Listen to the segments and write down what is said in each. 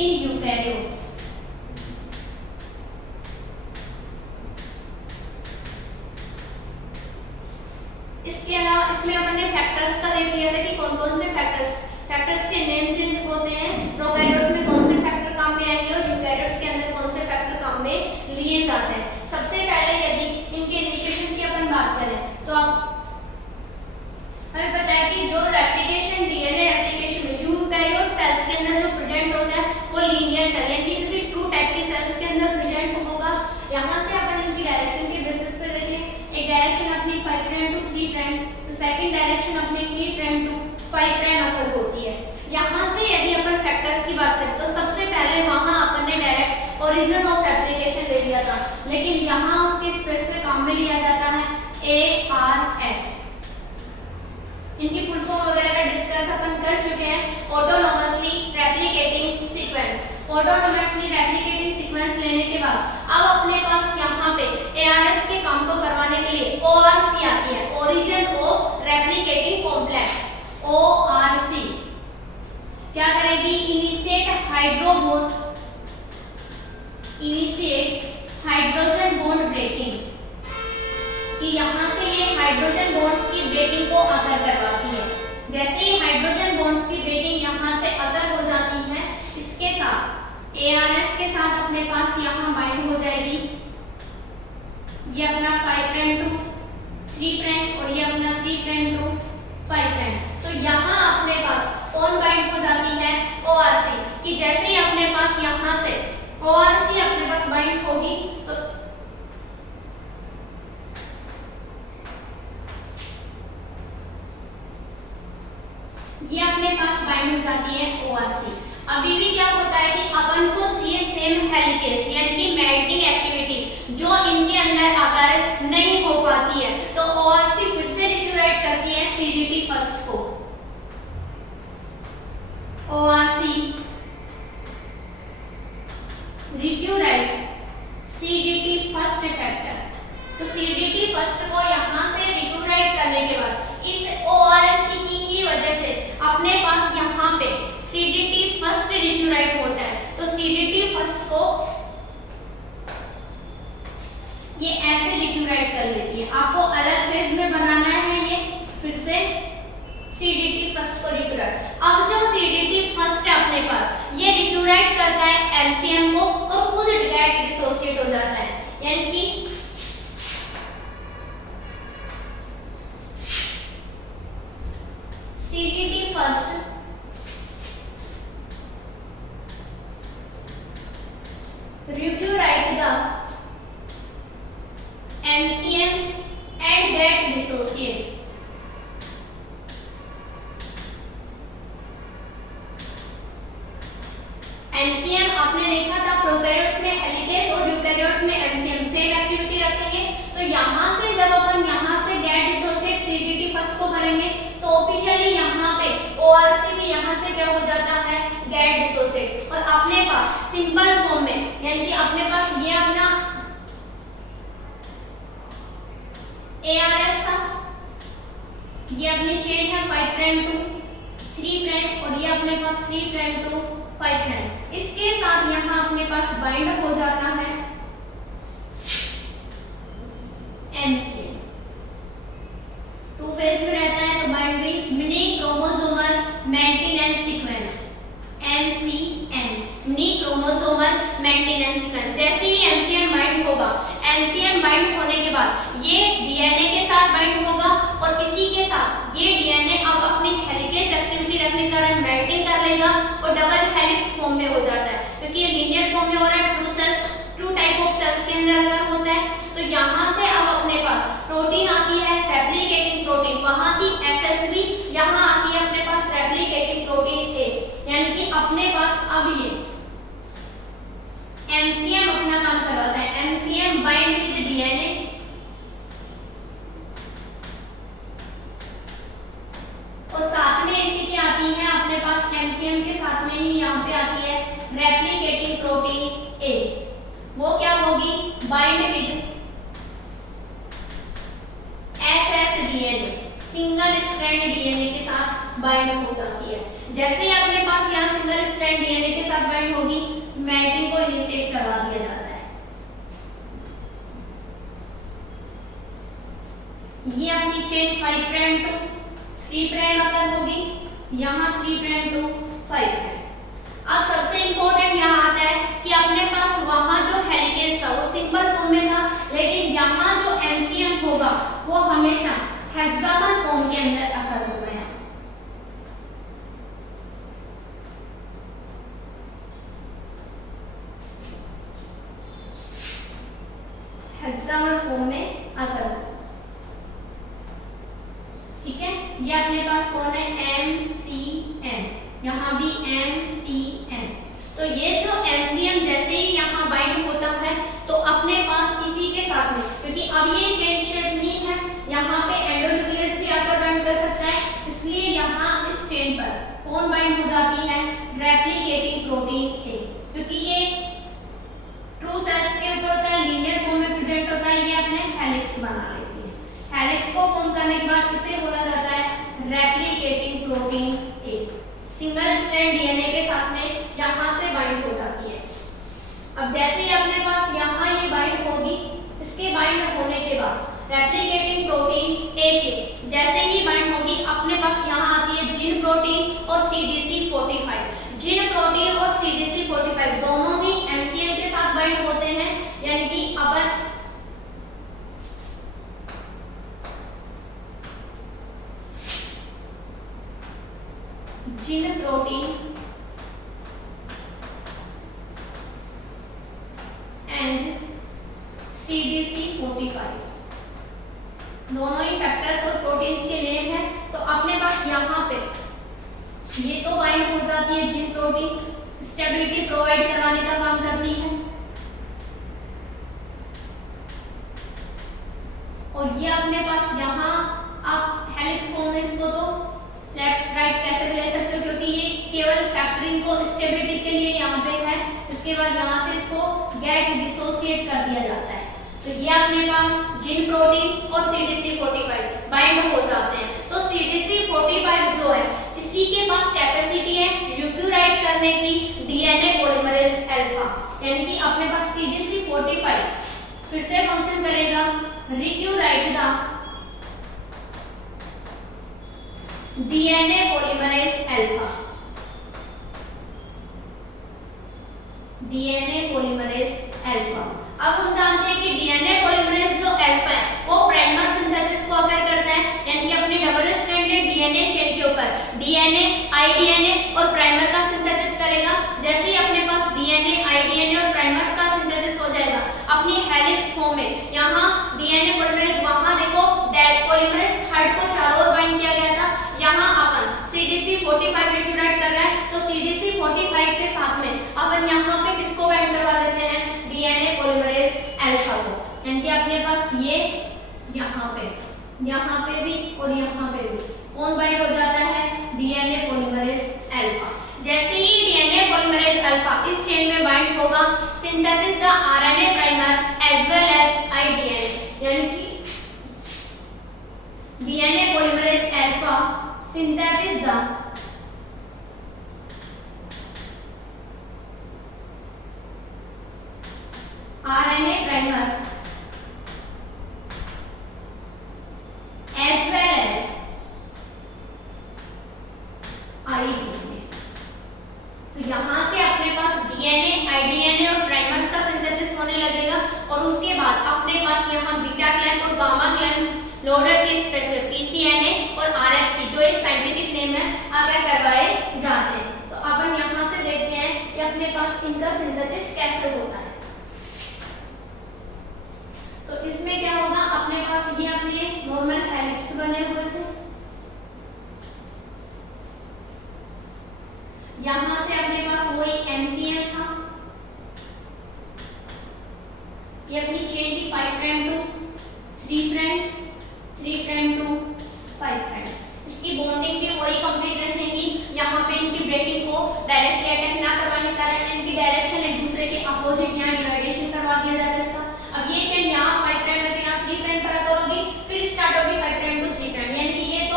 In eukaryotes. इसके अलावा इसमें अपन ने फैक्टर्स का देख लिया था कि कौन कौन से फैक्टर्स के नेम चेंज होते हैं, प्रोकैरियोट्स में कौन से फैक्टर काम में आएंगे और यूकैरियोट्स के अंदर कौन से फैक्टर काम में लिए जाते हैं। सबसे पहले यदि इनके इनिशिएशन की अपन बात करें तो आप हमें पता है कि जो replication DNA replication eukaryote cells के अंदर जो प्रेजेंट होता है वो लीनियर सेल यानी कि किसी ट्रू टाइप की सेल्स के अंदर प्रेजेंट होगा। यहां से अपन इनकी डायरेक्शन के बेसिस पे देख लें, एक डायरेक्शन अपनी 5 प्राइम टू 3 प्राइम, तो सेकंड डायरेक्शन अपनी 3 प्राइम टू 5 प्राइम अकर होती है। यहां से यदि अपन फैक्टर्स की बात करें तो सबसे पहले वहां अपन ने डायरेक्ट ओरिजिन ऑफ रेप्लिकेशन ले लिया था, लेकिन यहां उसके स्पेस पे काम में लिया जाता है ARS। इनकी फुल फॉर्म वगैरह का डिस्कस अपन कर चुके हैं। Autonomously replicating sequence, autonomously replicating sequence लेने के बाद अब अपने पास यहाँ पे ARS के काम को करवाने के लिए ORC आती है, origin of replicating complex. ORC क्या करेगी, इनिशिएट हाइड्रोजन बॉन्ड ब्रेकिंग, कि यहाँ से ये हाइड्रोजन बॉन्ड्स की ब्रेकिंग को अकर करवाती है। जैसे ही हाइड्रोजन बॉन्ड्स की ब्रेकिंग यहाँ से अकर हो जाती है, इसके साथ ARS के साथ अपने पास यहाँ बाइंड हो जाएगी, ये अपना 5 प्राइम टू 3 प्राइम और ये अपना 3 प्राइम टू 5 प्राइम। तो यहाँ अपने पास कौन बाइंड हो जाती है, ORC, कि जैसे ही अपने पास यहाँ से ORC अपने पास बाइंड होगी तो ये अपने पास बाइंड हो जाती है ORC। अभी भी क्या होता है कि अपन को ये सेम हेलिकेज यानी कि मेल्टिंग एक्टिविटी जो इनके अंदर आकर नहीं हो पाती है, तो ORC फिर से रिट्यूराइट करती है CDT फर्स्ट को। ORC रिट्यूराइट CDT फर्स्ट फैक्टर, तो CDT फर्स्ट को यहाँ से रिट्यूराइट करने के बाद इस ORC की वजह से अपने पास यहाँ पे CDT फर्स्ट रिट्यूराइट होता है। तो CDT फर्स्ट को ये ऐसे रिट्यूराइट कर लेती है। आपको अलग फेज में बनाना है, ये फिर से CDT फर्स्ट को रिट्यूराइट। अब जो CDT फर्स्ट है अपने पास ये रिट्यूराइट करता है MCM को और खुद डायरेक्ट डिसोसिएट हो जाता है, यानी कि CDT first recruit the MCM and get dissociate। MCM आपने देखा था प्रोकैरियोट्स में हेलिकेज और यूकैरियोट्स में MCM सेम एक्टिविटी रखेंगे। तो यहाँ से जब अपन यहाँ से गेट डिसोसिएट CDT फर्स्ट को करेंगे तो ऑफिशियली यहाँ पे ORC भी यहाँ से क्या हो जाता है, गेट डिसोसिएट। और अपने पास सिंपल फॉर्म में यानी कि अपने पास ये अपना ARS था, ये अपनी चेन है 5 प्राइम टू 3 प्राइम और ये अपने पास 3 प्राइम टू 5 प्राइम। इसके साथ यहाँ अपने पास बाइंड हो जाता है MCM, 2 फेज में रहता है तो बाइंड भी mini chromosomal maintenance sequence MCM, mini chromosomal maintenance sequence. जैसे ही MCM बाइंड होगा, MCM बाइंड होने के बाद ये DNA के साथ बाइंड होगा और इसी के साथ ये DNA अब अपनी हेलिकेज एक्टिविटी रखने के कारण मेल्टिंग कर लेगा और डबल हेलिक्स फॉर्म में हो जाता है, क्योंकि ये लीनियर फॉर्म में हो रहा है, ट्रू टाइप ऑफ सेल्स के अंदर अगर होता है। तो यहाँ से अब अपने पास प्रोटीन आती है रेप्लिकेटिंग प्रोटीन, वहां की SSB, यहाँ आती है अपने पास रेप्लिकेटिंग प्रोटीन A, यानी कि अपने पास अब ये MCM अपना काम करवाता है। MCM बाइंड विद DNA और साथ में इसी के आती है अपने पास MCM के साथ में ही यहाँ पे आती है रेप्लिकेटिंग प्रोटीन A। वो क्या होगी, bind with SSDNA, single strand DNA के साथ बाइंड हो जाती है। जैसे ही अपने पास यहाँ सिंगल स्ट्रैंड डीएनए के साथ बाइंड होगी, मैटिंग को इनिशिएट करवा दिया जाता है। ये अपनी चेन 5 प्राइम टू 3 प्राइम अगर होगी, यहाँ 3 प्राइम टू 5 प्राइम। अब सबसे इंपॉर्टेंट यहाँ आता है कि अपने पास वहां जो हेलिकेज था वो सिंपल फॉर्म में था, लेकिन यहाँ जो एमसीएम होगा वो हमेशा हेक्सागोनल फॉर्म के अंदर अकर होगा। हेक्सागोनल फॉर्म में अकर, ठीक है। ये अपने पास कौन है, एमसीएम, यहाँ भी एमसीएम। तो ये जो एमसीएम जैसे ही यहाँ बाइंड होता है तो अपने पास इसी के साथ में, क्योंकि अब ये चेन शेप नहीं है, यहाँ पे एंडोन्यूक्लियस भी आकर बाइंड कर सकता है, इसलिए यहाँ इस चेन पर कौन बाइंड हो जाती है, रेप्लिकेटिंग प्रोटीन ए। क्योंकि ये ट्रू सेल्स के ऊपर होता है, लीनियर फॉर्म में प्रेजेंट होता है, ये अपने हेलिक्स बना लेती है। हेलिक्स को फॉर्म करने के बाद इसे बोला जाता है replicating protein A. Single strand DNA के साथ में यहाँ से बाइंड हो जाती है। अब जैसे ही अपने पास यहाँ ये बाइंड होगी, इसके बाइंड होने के बाद रेप्लिकेटिंग प्रोटीन ए के जैसे ही बाइंड होगी, अपने पास यहाँ आती है जिन प्रोटीन और CDC45। जिन प्रोटीन और CDC45 दोनों ही एमसीएम के साथ बाइंड होते हैं, यानी कि अपन जिन प्रोटीन एंड CDC45 दोनों ही फैक्टर्स और प्रोटीन्स के नेम है। तो अपने पास यहाँ पे ये तो बाइंड हो जाती है, जिन प्रोटीन स्टेबिलिटी प्रोवाइड करवाने का काम करती है, और ये अपने पास यहाँ आप हेलिक्स फॉर्म में इसको तो लेफ्ट राइट कैसे भी ले सकते हो, क्योंकि ये केवल फैक्टरिंग को स्टेबिलिटी के लिए यहाँ पे है। इसके बाद यहाँ से इसको गेट डिसोसिएट कर दिया जाता है। तो ये अपने पास जिन प्रोटीन और CDC45 बाइंड हो जाते हैं। तो CDC45 जो है, इसी के पास कैपेसिटी है यूक्यूराइट करने की डीएनए पॉलीमरेज अल्फा, यानी कि अपने पास CDC45 फिर से फंक्शन करेगा recruit the DNA polymerase alpha, DNA polymerase alpha. अब हम जानते हैं कि डीएनए पॉलीमरेज जो अल्फा है वो प्राइमर सिंथेसिस को अगर करता है, यानी कि अपनी डबल स्ट्रैंडेड डीएनए चेन के ऊपर डीएनए आईडीएनए और प्राइमर का सिंथेसिस करेगा। जैसे ही अपने पास डीएनए आईडीएनए और प्राइमर्स का सिंथेसिस हो जाएगा अपनी हेलिक्स फॉर्म में, यहाँ डीएनए पॉलीमरेज, वहां देखो पॉलीमरेज थर्ड को चारों ओर बाइंड किया गया था, यहाँ अपन CDC45 रिक्यूराइट कर रहा है, तो CDC45 के साथ में अपन यहाँ पे किसको बाइंड करवा देते हैं, डीएनए पॉलीमरेज अल्फा को। यानी कि अपने पास ये यहाँ पे भी और यहाँ पे भी कौन बाइंड हो जाता है, डीएनए पॉलीमरेज अल्फा। जैसे ही डीएनए पॉलीमरेज अल्फा इस चेन में बाइंड होगा, synthesis the RNA primer as well as iDNA, यानी कि DNA polymerase alpha synthesis the RNA primer as well as iDNA. तो यहाँ से अपने पास डीएनए आईडीएनए और प्राइमर्स का सिंथेसिस होने लगेगा, और उसके बाद अपने पास यहाँ बीटा क्लैम्प और गामा क्लैम्प लोडेड के स्पेस में पीसीएनए और आरएफसी जो एक साइंटिफिक नेम है आगे करवाए जाते हैं। तो अपन यहाँ से देखते हैं कि अपने पास इनका सिंथेसिस कैसे होता है। तो इसमें क्या होगा, अपने पास ये अपने नॉर्मल हेलिक्स बने हुए थे, यहां से अपने पास वही एमसीएम था, ये अपनी चेन थी 5 prime to 3 prime 3 prime to 5 prime. इसकी बॉन्डिंग भी वही कंप्लीट रहेगी। यहाँ पे इनकी ब्रेकिंग को डायरेक्टली अटैक ना करवाने के कारण इनकी डायरेक्शन एक दूसरे के अपोजिट यहाँ डिवाइडेशन करवा दिया जाता है इसका। अब ये चेन यहाँ 5 प्राइम है तो यहाँ 3 प्राइम पर अगर होगी, फिर स्टार्ट होगी 5 प्राइम टू 3 प्राइम, यानी कि ये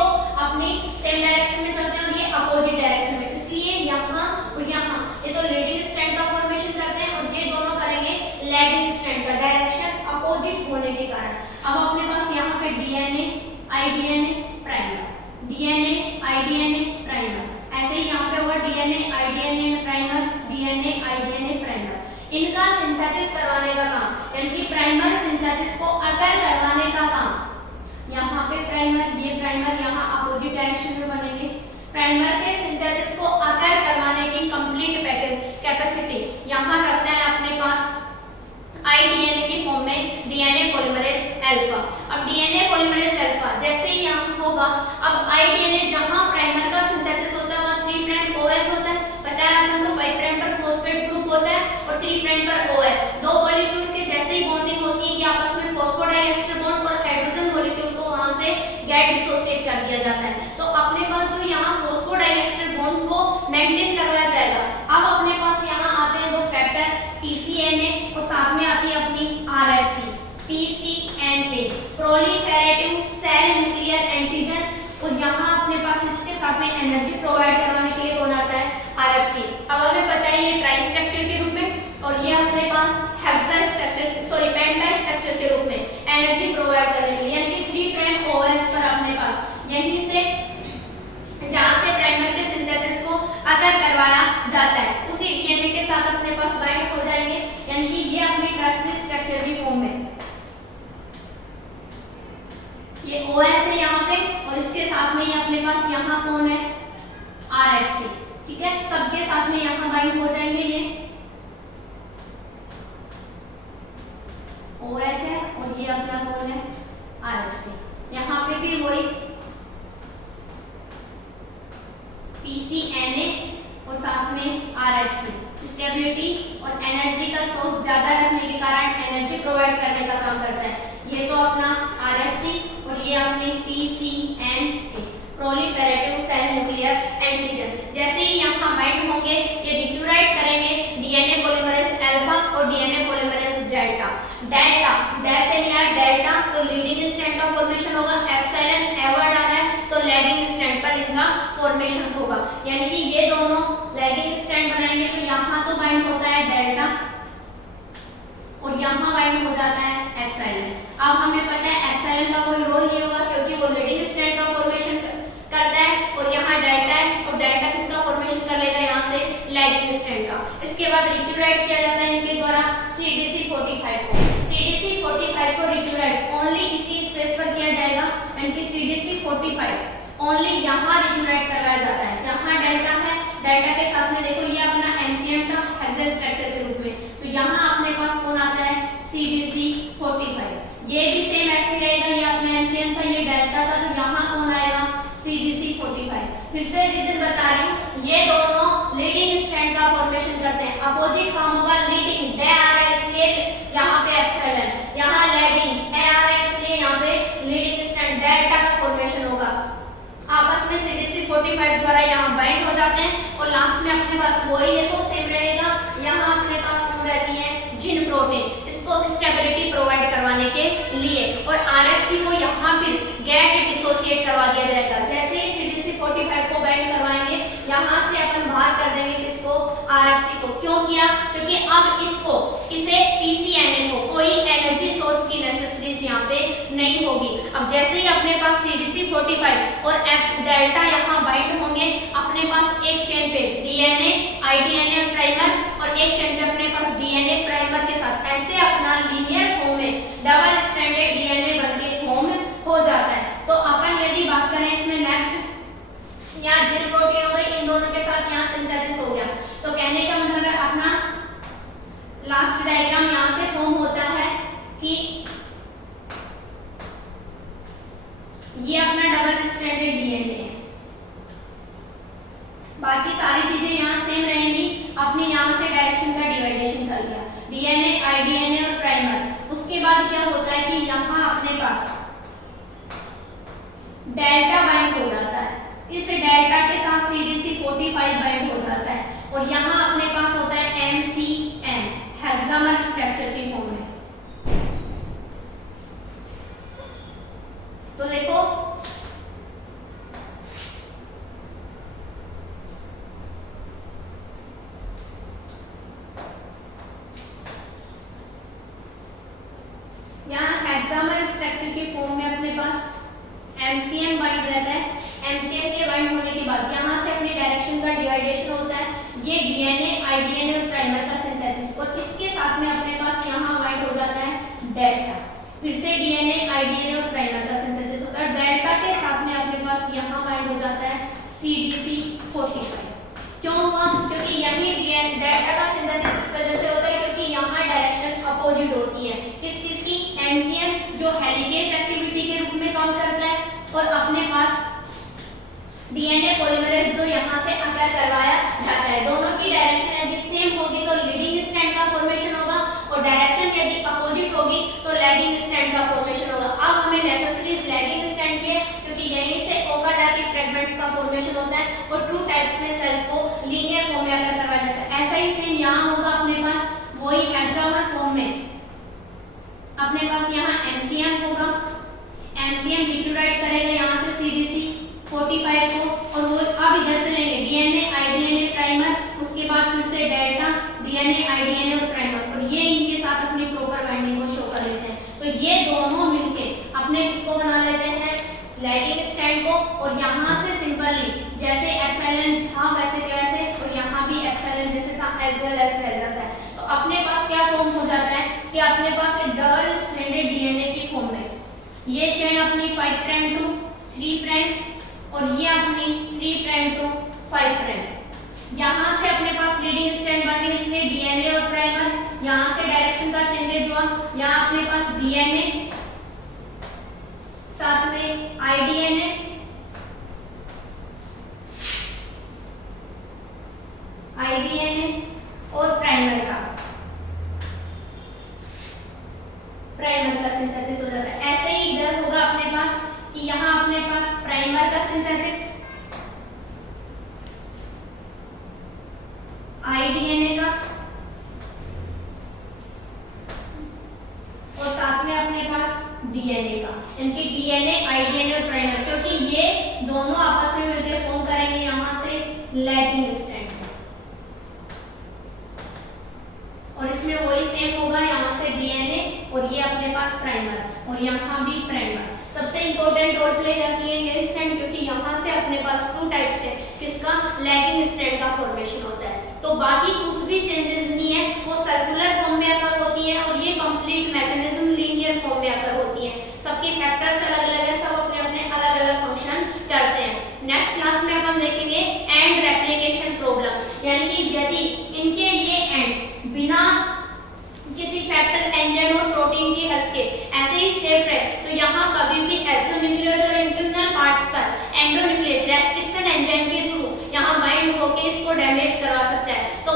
आईडीएनए प्राइमर, डीएनए आईडीएनए प्राइमर। ऐसे ही यहाँ पे होगा डीएनए आईडीएनए प्राइमर, डीएनए आईडीएनए प्राइमर। इनका सिंथेसिस करवाने का काम, यानी कि प्राइमर सिंथेसिस को अकर करवाने का काम। यहाँ पे प्राइमर, ये प्राइमर यहाँ अपोजिट डायरेक्शन में बनेंगे। प्राइमर के सिंथेसिस को अकर करवाने की कंप्लीट कैपेसिटी यहाँ रखता है अपने पास आईडीएनए की फॉर्म में डीएनए पॉलीमरेज अल्फा। अब डीएनए पॉलीमरेज अल्फा जैसे ही यहाँ होगा, अब आईडीएनए जहाँ प्राइमर का सिंथेसिस होता है वहाँ 3 प्राइम ओएस होता है, पता है आपको 5 प्राइम पर फॉस्फेट ग्रुप होता है और 3 प्राइम पर ओएस। दो मॉलिक्यूल के जैसे ही बॉन्डिंग होती है कि आपस में फॉस्फोडाइएस्टर बॉन्ड और हाइड्रोजन मॉलिक्यूल को वहां से गैर डिसोसिएट कर दिया जाता है। तो अपने पास जो यहाँ फॉस्फोडाइएस्टर बॉन्ड को मेंटेन करवाया जाएगा। अब अपने पास यहाँ आते हैं दो फैक्टर पीसीएनए और साथ में आती है अपनी RFC. PCNA proliferative cell nuclear antigen, और यहाँ अपने पास इसके साथ में एनर्जी प्रोवाइड करवाने के लिए कौन आता है? आरएफसी। अब हमें पता है ये ट्राई स्ट्रक्चर के रूप में और ये अपने पास हेक्सा स्ट्रक्चर सॉरी पेंटा स्ट्रक्चर के रूप में एनर्जी प्रोवाइड करने के लिए, यानी कि 3 प्राइम ओएस पर अपने पास यहीं से जहां से प्राइमर के सिंथेसिस को अगर करवाया जाता है उसी डीएनए के साथ अपने पास बाइंड हो जाएंगे, यानी कि ये अपनी टर्सरी स्ट्रक्चर की फॉर्म में ये OH है यहाँ पे और इसके साथ में ये अपने पास यहाँ कौन है? RFC। ठीक है, सबके साथ में यहाँ बाइंड हो जाएंगे। ये OH है और ये अपना कौन है? RFC। यहाँ पे भी वही PCNA और साथ में RFC। स्टेबिलिटी और एनर्जी का सोर्स ज्यादा रखने के कारण एनर्जी प्रोवाइड करने का काम करता है। ये तो अपना RFC और ये अपनी PCNA proliferative cell nuclear antigen. जैसे ही यहाँ बाइंड होंगे ये डिक्लोराइड करेंगे डीएनए पॉलीमरेज अल्फा और डीएनए पॉलीमरेज डेल्टा। डेल्टा से लिया डेल्टा तो लीडिंग स्ट्रैंड का फॉर्मेशन होगा, एप्सिलॉन एवर्ड आ रहा है तो लैगिंग स्ट्रैंड पर इनका फॉर्मेशन होगा, यानी कि ये दोनों लैगिंग स्ट्रैंड बनाएंगे। तो यहाँ तो बाइंड होता है डेल्टा और यहाँ बाइंड हो जाता है एप्सिलॉन। अब हमें पता है एप्सिलॉन का कोई रोल नहीं होगा क्योंकि वो लीडिंग स्ट्रैंड का फॉर्मेशन करता है और यहाँ डेल्टा है और डेल्टा किसका फॉर्मेशन कर लेगा? यहाँ से लैगिंग स्ट्रैंड का। इसके बाद रिक्यूराइट किया जाता है इनके द्वारा CDC45 को। CDC45 को रिक्यूराइट ओनली इसी स्पेस पर किया जाएगा, यानी कि CDC45 ओनली यहाँ रिक्यूराइट करवाया जाता है। यहाँ डेल्टा है, डेल्टा के साथ में देखो ये अपना MCM था हेक्सा स्ट्रक्चर के रूप में, तो यहाँ अपने पास कौन आता है? CDC45। ये भी सेम ऐसे रहेगा, ये अपना MCM था, ये डेल्टा था, तो यहाँ कौन आएगा? CDC45। फिर से रीजन बता रही हूँ, ये दोनों लीडिंग स्ट्रैंड का फॉर्मेशन करते हैं। अपोजिट फॉर्म होगा लीडिंग, डे आ रहा है इसलिए यहाँ पे एप्सिलॉन, यहाँ लैगिंग, ए आ रहा है इसलिए यहाँ पे लीडिंग स्ट्रैंड डेल्टा का फॉर्मेशन होगा। आपस में CDC45 द्वारा यहाँ बाइंड हो जाते हैं और लास्ट में अपने पास वही देखो सेम रहेगा, यहाँ अपने पास कौन रहती है? जिन प्रोटीन, इसको स्टेबिलिटी प्रोवाइड करवाने के लिए, और RFC को यहाँ फिर गैर डिसोसिएट करवा दिया जाएगा। जैसे ही CDC45 को बाइंड करवाएंगे यहाँ से अपन बाहर कर देंगे किसको? RFC को। क्यों किया? क्योंकि अब इसे PCNA को कोई एनर्जी सोर्स की नेसेसिटीज यहाँ पे नहीं होगी। अब जैसे ही अपने पास CDC45 और डेल्टा यहाँ बाइंड होंगे, अपने पास एक चेन पे DNA आईडीएनए प्राइमर और एक चेन पे अपने पास DNA प्राइमर के साथ ऐसे अपना लीनियर फॉर्म में डबल स्ट्रैंडेड DNA बनके फॉर्म हो जाता है। तो अपन यदि बात करें इसमें नेक्स्ट, यहाँ जिन प्रोटीन हो गई, इन दोनों के साथ यहाँ सिंथेसिस हो गया, तो कहने का मतलब है अपना लास्ट डायग्राम यहाँ से फॉर्म होता है कि ये अपना डबल स्ट्रैंडेड DNA है। बाकी सारी चीजें यहाँ सेम रहेंगी, अपने यहाँ से डायरेक्शन का डिवाइडेशन कर लिया, DNA आईडीएनए और प्राइमर। उसके बाद क्या होता है कि यहाँ अपने पास डेल्टा बाइंड हो जाता है, इस डेल्टा के साथ CDC45 बाइंड हो जाता है और यहाँ अपने पास होता है MCM हेक्सामर स्ट्रक्चर की फॉर्म में। तो देखो यहाँ हेक्सामर स्ट्रक्चर की फॉर्म में अपने पास CDC45। क्यों हुआ? क्योंकि यही डेल्टा का सिंथेसिस इस वजह से होता है क्योंकि यहाँ डायरेक्शन अपोजिट होती है। किसकी? MCM जो हेलिकेज एक्टिविटी के रूप में काम करता है, और अपने पास DNA पॉलीमरेज जो यहाँ से अटैक करवाया जाता है। दोनों की डायरेक्शन यदि सेम होगी तो लीडिंग स्ट्रैंड का फॉर्मेशन होगा, और डायरेक्शन यदि अपोजिट होगी तो लैगिंग स्ट्रैंड का फॉर्मेशन होगा। अब हमें नेसेसरी लैगिंग स्ट्रैंड की है क्योंकि यहीं से ओकाजाकी फ्रैगमेंट्स का फॉर्मेशन होता है, और ट्रू टाइप्स में सेल्स को लीनियर फॉर्म में अगर करवाया जाता है। ऐसा ही सेम यहाँ होगा अपने पास, वही हेक्सामर फॉर्म में अपने पास यहाँ MCM होगा। MCM रिप्यूराइट करेगा यहाँ से CDC45 को, और वो अब इधर से लेंगे DNA IDNA प्राइमर, उसके बाद फिर से डेल्टा DNA IDNA और प्राइमर, और ये इनके साथ अपनी प्रॉपर बाइंडिंग को शो कर लेते हैं। तो ये दोनों मिलके अपने किसको बना लेते हैं? लैगिंग स्ट्रैंड को। और यहाँ से सिंपली जैसे एप्सिलॉन था वैसे के वैसे, और यहाँ भी एप्सिलॉन जैसे था एज वेल एज रह जाता है। तो अपने पास क्या फॉर्म हो जाता है कि अपने पास एक डबल स्ट्रैंडेड DNA की फॉर्म में ये चेन अपनी 5 प्राइम टू 3 प्राइम, और ये अपनी 3 प्राइम टू 5 प्राइम। यहाँ से अपने पास लीडिंग स्ट्रैंड बन गई, इसलिए DNA और प्राइमर। यहाँ से डायरेक्शन का चेंजेज हुआ, यहाँ अपने पास DNA साथ में IDNA, और प्राइमर का सिंथेसिस हो जाता है। ऐसे ही इधर होगा अपने पास कि यहाँ अपने पास प्राइमर का सिंथेसिस, IDNA का, और साथ में अपने पास DNA का। इनकी DNA IDNA और प्राइमर, क्योंकि ये दोनों आपस में मिलकर फॉर्म करेंगे यहाँ से लैगिंग स्ट्रैंड, और इसमें वही सेम होगा, यहाँ से DNA और ये अपने पास प्राइमर, और यहाँ भी प्राइमर। सबसे इंपॉर्टेंट रोल प्ले करती है ये स्ट्रैंड, क्योंकि यहाँ से अपने पास 2 टाइप्स है, किसका? लैगिंग स्ट्रैंड का फॉर्मेशन होता है। तो बाकी कुछ भी चेंजेस नहीं है, वो सर्कुलर फॉर्म में आकर होती है, और ये कंप्लीट मैकेनिज्म लीनियर फॉर्म में आकर होती है। सबके फैक्टर्स अलग अलग है, सब अपने अपने अलग अलग फंक्शन करते हैं। नेक्स्ट क्लास में अपन देखेंगे एंड रेप्लिकेशन प्रॉब्लम, यानी कि यदि इनके ये एंड्स बिना किसी फैक्टर एंजाइम और प्रोटीन की हेल्प के ऐसे ही सेफ रहे, तो यहाँ कभी भी एक्सोन्यूक्लियस और इंटरनल पार्ट्स पर एंडोन्यूक्लियस रेस्ट्रिक्शन एंजाइम के थ्रू यहाँ बाइंड होकर इसको डैमेज करवा सकता है। तो